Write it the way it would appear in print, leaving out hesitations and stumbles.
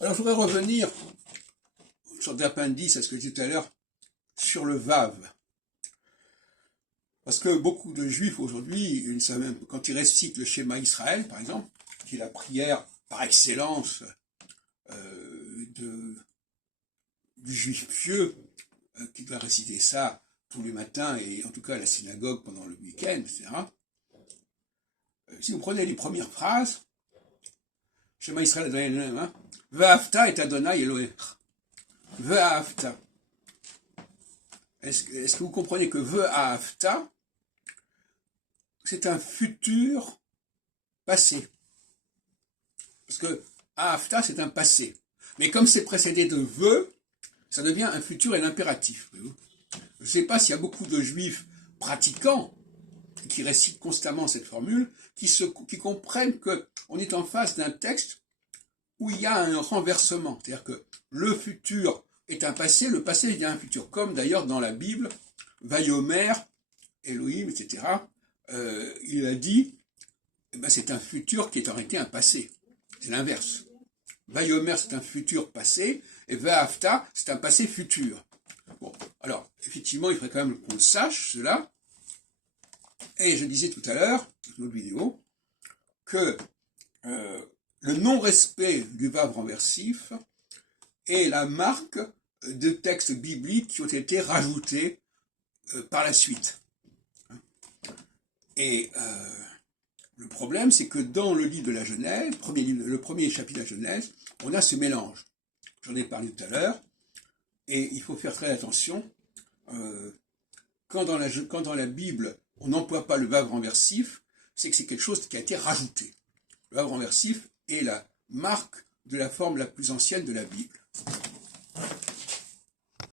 Alors, je voudrais revenir, une sorte d'appendice à ce que je disais tout à l'heure, sur le Vav. Parce que beaucoup de juifs aujourd'hui, quand ils récitent le schéma Israël, par exemple, qui est la prière par excellence du juif pieux, qui doit réciter ça tous les matins et en tout cas à la synagogue pendant le week-end, etc. Si vous prenez les premières phrases, schéma Israël Adonai, hein, Ve'afta et Adonai Elohech. Ve'afta. Est-ce que vous comprenez que Ve'afta, c'est un futur passé? Parce que Afta, c'est un passé. Mais comme c'est précédé de Ve, ça devient un futur et l'impératif. Je ne sais pas s'il y a beaucoup de juifs pratiquants qui récitent constamment cette formule, qui comprennent qu'on est en face d'un texte où il y a un renversement. C'est-à-dire que le futur est un passé, le passé devient un futur. Comme d'ailleurs dans la Bible, Vayomer, Elohim, etc., il a dit, c'est un futur qui est en réalité un passé. C'est l'inverse. Vayomer, c'est un futur passé, et Ve'afta, c'est un passé futur. Bon, alors, effectivement, il faudrait quand même qu'on sache cela. Et je disais tout à l'heure, dans une autre vidéo, que le non-respect du Vav renversif est la marque de textes bibliques qui ont été rajoutés par la suite. Et le problème, c'est que dans le livre de la Genèse, le premier chapitre de la Genèse, on a ce mélange. J'en ai parlé tout à l'heure, et il faut faire très attention. Quand dans la Bible, on n'emploie pas le Vav renversif, c'est que c'est quelque chose qui a été rajouté. Le Vav renversif est la marque de la forme la plus ancienne de la Bible.